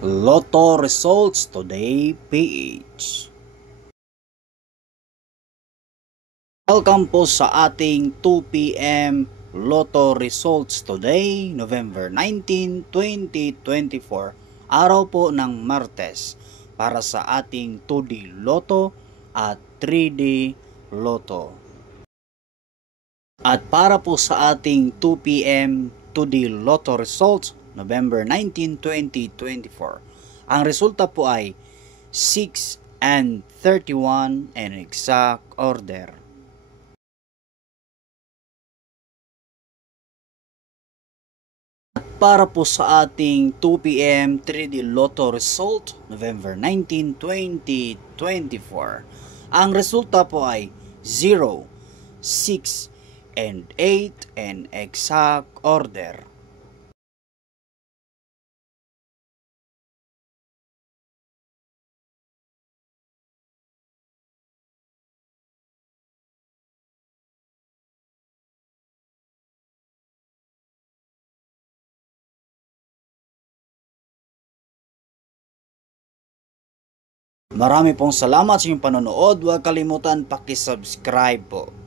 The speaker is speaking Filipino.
Lotto Results Today PH. Welcome po sa ating 2 p.m. Lotto Results Today, November 19, 2024. Araw po ng Martes para sa ating 2D Lotto at 3D Lotto. At para po sa ating 2 p.m. 2D Lotto Results, November 19, 2024. Ang resulta po ay 6 and 31 in exact order. At para po sa ating 2 p.m. 3D Lotto Result, November 19, 2024. Ang resulta po ay 0, 6, and 8 in exact order. Marami pong salamat sa inyong panonood. Huwag kalimutan paki-subscribe po.